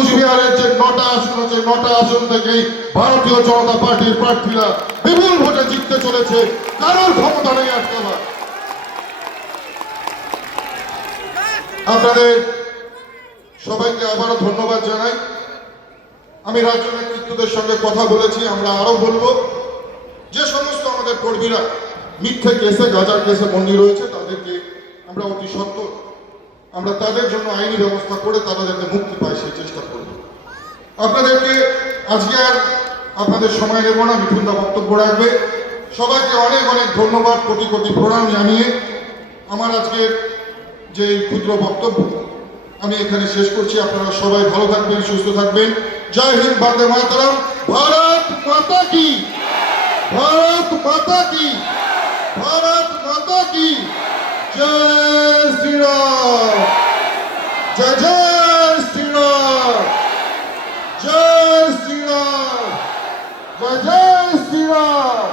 কুচবিহারের যে 9টা আসন আছে 9টা আসন থেকেই ভারতীয় জনতা পার্টির প্রার্থীরা বিপুল ভোটে জিততে চলেছে, কারোর ক্ষমতা নেই আটকাবার। আপনাদের সবাইকে আবারও ধন্যবাদ জানাই। আমি রাজ্য নেতৃত্বদের সঙ্গে কথা বলেছি, আমরা আরো বলবো যে সমস্ত আমাদের কর্মীরা মিথ্যে কেসে গাঁজার কেসে বন্দী রয়েছে তাদেরকে আমরা অতি সত্বর আমরা তাদের জন্য আইনি ব্যবস্থা করে তারা যাতে মুক্তি পায় সেই চেষ্টা করব। আপনাদেরকে আজকে আর আপনাদের সময় নেব না, মিঠুনদা বক্তব্য রাখবে। সবাইকে অনেক অনেক ধন্যবাদ, কোটি কোটি প্রণাম জানিয়ে আমার আজকের যে ক্ষুদ্র বক্তব্য আমি এখানে শেষ করছি। আপনারা সবাই ভালো থাকবেন, সুস্থ থাকবেন। জয় হিন্দ, বন্দে মাতরম। ভারত মাতা কি, ভারত মাতা কি, ভারত মাতা কি। জয় শ্রীরাম, জয় জয় শ্রীরাম, জয় শ্রীরাম, জয় জয় শ্রীরাম।